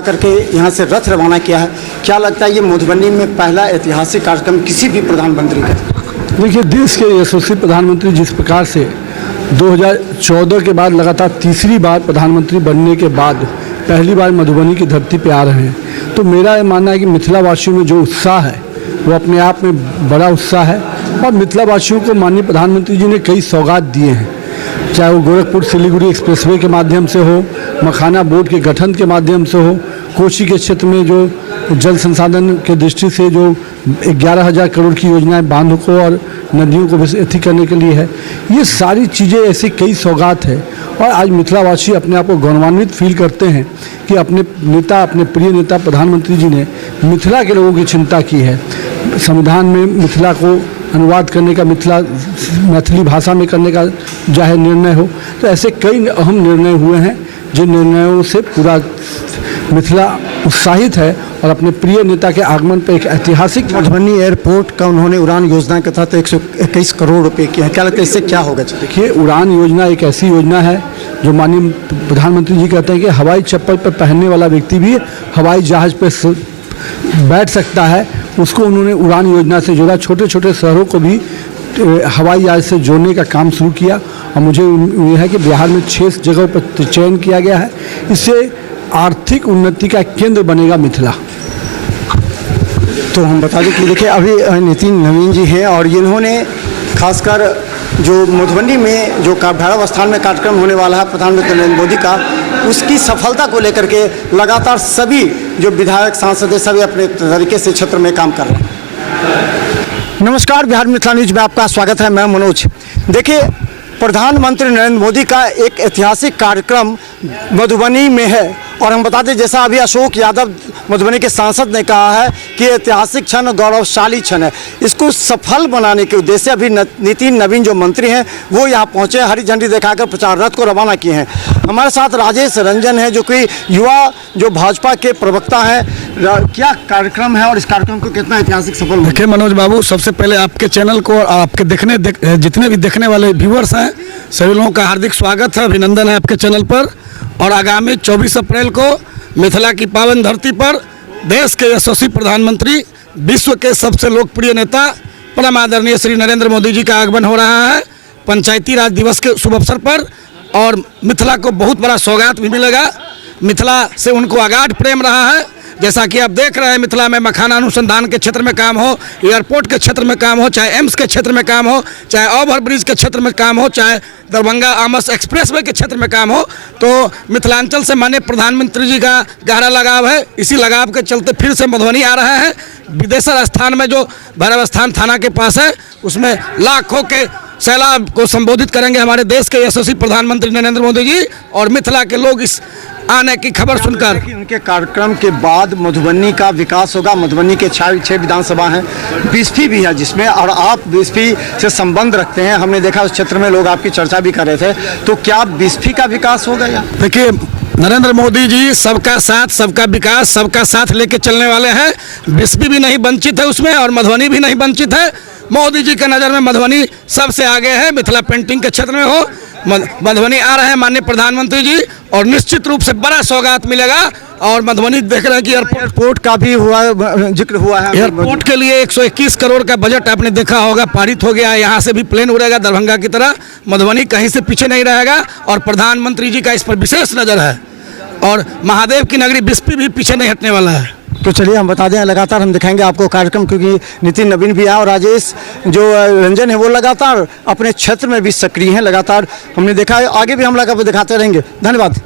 जा करके यहाँ से रथ रवाना किया है। क्या लगता है ये मधुबनी में पहला ऐतिहासिक कार्यक्रम किसी भी प्रधानमंत्री का? देखिए, देश के यशस्वी प्रधानमंत्री जिस प्रकार से 2014 के बाद लगातार तीसरी बार प्रधानमंत्री बनने के बाद पहली बार मधुबनी की धरती पे आ रहे हैं, तो मेरा ये मानना है कि मिथिला वासियों में जो उत्साह है वो अपने आप में बड़ा उत्साह है। और मिथिला वासियों को माननीय प्रधानमंत्री जी ने कई सौगात दिए हैं, चाहे वो गोरखपुर सिलीगुड़ी एक्सप्रेसवे के माध्यम से हो, मखाना बोर्ड के गठन के माध्यम से हो, कोसी के क्षेत्र में जो जल संसाधन के दृष्टि से जो 11,000 करोड़ की योजनाएं बांधों को और नदियों को अति करने के लिए है। ये सारी चीज़ें ऐसी कई सौगात है और आज मिथिलावासी अपने आप को गौरवान्वित फील करते हैं कि अपने नेता, अपने प्रिय नेता प्रधानमंत्री जी ने मिथिला के लोगों की चिंता की है। संविधान में मिथिला को अनुवाद करने का, मैथिली भाषा में करने का चाहे निर्णय हो, तो ऐसे कई अहम निर्णय हुए हैं जिन निर्णयों से पूरा मिथिला उत्साहित है और अपने प्रिय नेता के आगमन पर एक ऐतिहासिक मधुबनी एयरपोर्ट का उन्होंने उड़ान योजना के तहत 121 करोड़ रुपए किया है। क्या लगता है इससे क्या होगा? देखिए, उड़ान योजना एक ऐसी योजना है जो माननीय प्रधानमंत्री जी कहते हैं कि हवाई चप्पल पर पहनने वाला व्यक्ति भी हवाई जहाज पर बैठ सकता है। उसको उन्होंने उड़ान योजना से जोड़ा, छोटे छोटे शहरों को भी हवाई जहाज से जोड़ने का काम शुरू किया और मुझे उम्मीद है कि बिहार में 6 जगहों पर चयन किया गया है। इससे आर्थिक उन्नति का केंद्र बनेगा मिथिला। तो हम बता दें कि देखिए अभी नितिन नवीन जी हैं और इन्होंने खासकर जो मधुबनी में जो भैरव स्थान में कार्यक्रम होने वाला है प्रधानमंत्री नरेंद्र मोदी का, उसकी सफलता को लेकर के लगातार सभी जो विधायक सांसद हैं सभी अपने तरीके से क्षेत्र में काम कर रहे हैं। नमस्कार, बिहार मिथिला न्यूज में आपका स्वागत है। मैं मनोज। देखिए, प्रधानमंत्री नरेंद्र मोदी का एक ऐतिहासिक कार्यक्रम मधुबनी में है और हम बता दें जैसा अभी अशोक यादव मधुबनी के सांसद ने कहा है कि ऐतिहासिक क्षण और गौरवशाली क्षण है। इसको सफल बनाने के उद्देश्य से अभी नितिन नवीन जो मंत्री हैं वो यहाँ पहुँचे, हरी झंडी दिखाकर प्रचार रथ को रवाना किए हैं। हमारे साथ राजेश रंजन है जो कि युवा जो भाजपा के प्रवक्ता हैं। क्या कार्यक्रम है और इस कार्यक्रम को कितना ऐतिहासिक सफल? देखिए मनोज बाबू, सबसे पहले आपके चैनल को और आपके जितने भी देखने वाले व्यूअर्स हैं सभी लोगों का हार्दिक स्वागत है, अभिनंदन है आपके चैनल पर। और आगामी 24 अप्रैल को मिथिला की पावन धरती पर देश के यशस्वी प्रधानमंत्री, विश्व के सबसे लोकप्रिय नेता परम आदरणीय श्री नरेंद्र मोदी जी का आगमन हो रहा है पंचायती राज दिवस के शुभ अवसर पर। और मिथिला को बहुत बड़ा सौगात भी मिलेगा। मिथिला से उनको अगाध प्रेम रहा है। जैसा कि आप देख रहे हैं, मिथिला में मखाना अनुसंधान के क्षेत्र में काम हो, एयरपोर्ट के क्षेत्र में काम हो, चाहे एम्स के क्षेत्र में काम हो, चाहे ओवर ब्रिज के क्षेत्र में काम हो, चाहे दरभंगा आमस एक्सप्रेसवे के क्षेत्र में काम हो, तो मिथिलांचल से माननीय प्रधानमंत्री जी का गहरा लगाव है। इसी लगाव के चलते फिर से मधुबनी आ रहे हैं। विदेशर स्थान में जो भैरव स्थान थाना के पास है उसमें लाखों के सैलाब को संबोधित करेंगे हमारे देश के यशस्वी प्रधानमंत्री नरेंद्र मोदी जी। और मिथिला के लोग इस आने की खबर सुनकर कि उनके कार्यक्रम के बाद मधुबनी का विकास होगा। मधुबनी के 6 विधानसभा हैं, बिस्फी भी है जिसमें, और आप बिस्फी से संबंध रखते हैं। हमने देखा उस क्षेत्र में लोग आपकी चर्चा भी कर रहे थे, तो क्या बिस्फी का विकास होगा? या देखिए, नरेंद्र मोदी जी सबका साथ, सबका विकास, सबका साथ लेके चलने वाले हैं। बिस्फी भी नहीं वंचित है उसमें और मधुबनी भी नहीं वंचित है। मोदी जी के नज़र में मधुबनी सबसे आगे है। मिथिला पेंटिंग के क्षेत्र में हो, मधुबनी आ रहे हैं माननीय प्रधानमंत्री जी और निश्चित रूप से बड़ा सौगात मिलेगा। और मधुबनी देख रहे हैं कि एयरपोर्ट का भी जिक्र हुआ है। एयरपोर्ट के लिए 121 करोड़ का बजट आपने देखा होगा पारित हो गया है। यहाँ से भी प्लेन उड़ेगा दरभंगा की तरह। मधुबनी कहीं से पीछे नहीं रहेगा और प्रधानमंत्री जी का इस पर विशेष नज़र है। और महादेव की नगरी बिस्फी भी पीछे नहीं हटने वाला है। तो चलिए हम बता दें, लगातार हम दिखाएंगे आपको कार्यक्रम, क्योंकि नितिन नवीन भी है और राजेश जो रंजन है वो लगातार अपने क्षेत्र में भी सक्रिय हैं। लगातार हमने देखा है, आगे भी हम लगा दिखाते रहेंगे। धन्यवाद।